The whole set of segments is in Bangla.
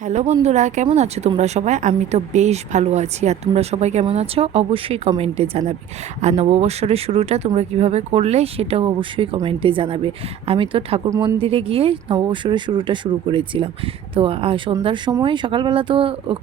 হ্যালো বন্ধুরা কেমন আছো তোমরা সবাই? আমি তো বেশ ভালো আছি। আর তোমরা সবাই কেমন আছো? অবশ্যই কমেন্টে জানাবে। আর নববৎসরের শুরুটা তোমরা কীভাবে করলে সেটাও অবশ্যই কমেন্টে জানাবে। আমি তো ঠাকুর মন্দিরে গিয়ে নববৎসরের শুরুটা শুরু করেছিলাম। তো সন্ধ্যার সময় সকালবেলা তো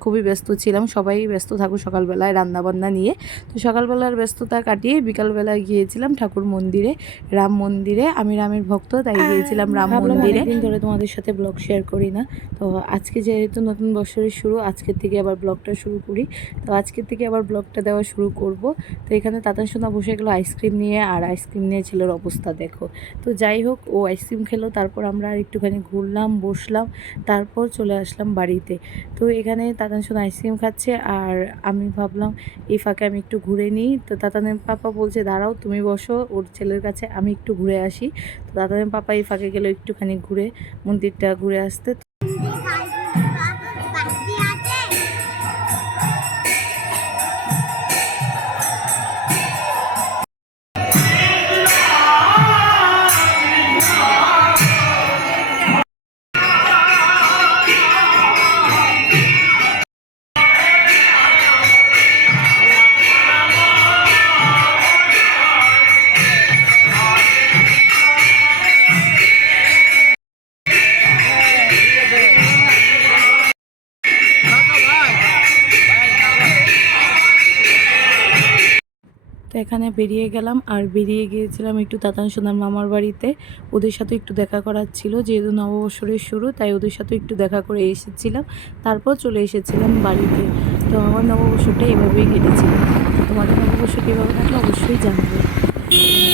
খুবই ব্যস্ত ছিলাম। সবাই ব্যস্ত থাকো সকালবেলায় রান্নাবান্না নিয়ে। তো সকালবেলার ব্যস্ততা কাটিয়ে বিকালবেলা গিয়েছিলাম ঠাকুর মন্দিরে রাম মন্দিরে। আমি রামের ভক্ত তাই গিয়েছিলাম রাম মন্দিরে। ধরে তোমাদের সাথে ব্লগ শেয়ার করি না। তো আজকে যেহেতু নতুন বছরের শুরু, আজকের থেকে আবার ব্লগটা শুরু করি। তো আজকের থেকে আবার ব্লগটা দেওয়া শুরু করব। তো এখানে তাতান সোনা বসে গেলো আইসক্রিম নিয়ে, আর আইসক্রিম নিয়ে ছেলের অবস্থা দেখো। তো যাই হোক, ও আইসক্রিম খেলো, তারপর আমরা আর একটুখানি ঘুরলাম, বসলাম, তারপর চলে আসলাম বাড়িতে। তো এখানে তাতান সোনা আইসক্রিম খাচ্ছে, আর আমি ভাবলাম এই ফাঁকে আমি একটু ঘুরে নিই। তো তাতানের পাপা বলছে, দাঁড়াও, তুমি বসো, ওর ছেলের কাছে আমি একটু ঘুরে আসি। তো তাতানের পাপা এই ফাঁকে গেলো একটুখানি ঘুরে, মন্দিরটা ঘুরে আসতে। তো এখানে বেরিয়ে গেলাম। আর বেরিয়ে গিয়েছিলাম একটু তাতান সোনার মামার বাড়িতে। ওদের সাথে একটু দেখা করার ছিল, যেহেতু নববৎসরের শুরু, তাই ওদের সাথে একটু দেখা করে এসেছিলাম। তারপর চলে এসেছিলাম বাড়িতে। তো আমার নববর্ষটা এভাবেই কেটেছিল। তোমাদের নববর্ষ কীভাবে থাকলে অবশ্যই জানাবে।